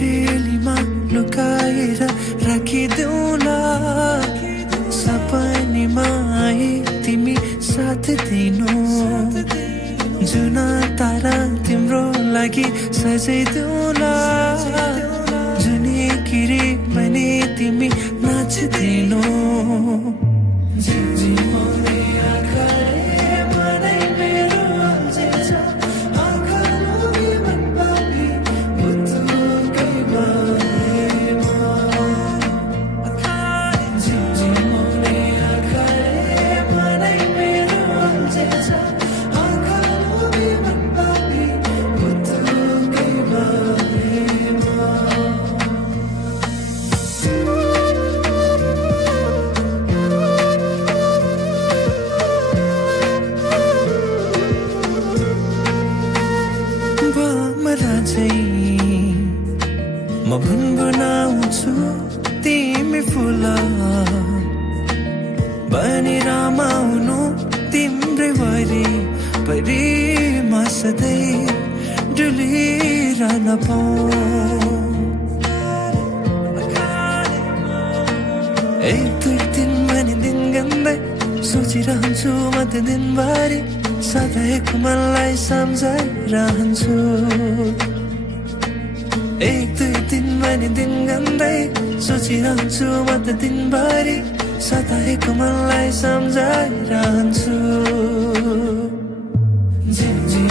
जुरेलीमा लुकाएर राखिदेऊला सपनीमा आई तिमी साथ दिनु जुना तारा तिम्रो लागि सजाइदेऊला जुनी किरी बने तिमी नाचिदिनु झिमझिमाउने आँखाले मलाई मेरो अल्झिन्छ आँखा लोभी मन पापी बुद्धुकै बारेमा झिमझिमाउने आँखाले मलाई मेरो अल्झिन्छ आँखा लोभी मन पापी बुद्धुकै बारेमा म भुनभुनाउँछु तिमी फुल बनी रमाउनु तिम्रै वरिपरि म सधैँ डुलिरहन पाऊँ एक दुई दिन भनी दिन गन्दै सोचिरहन्छु म त्यो दिनभरि सधैँको मनलाई सम्झाइरहन्छु एक दुई दिन भनी दिन गन्दै सोचिरहन्छु म त दिनभरि सधैँको मनलाई सम्झाइरहन्छु झिमझिम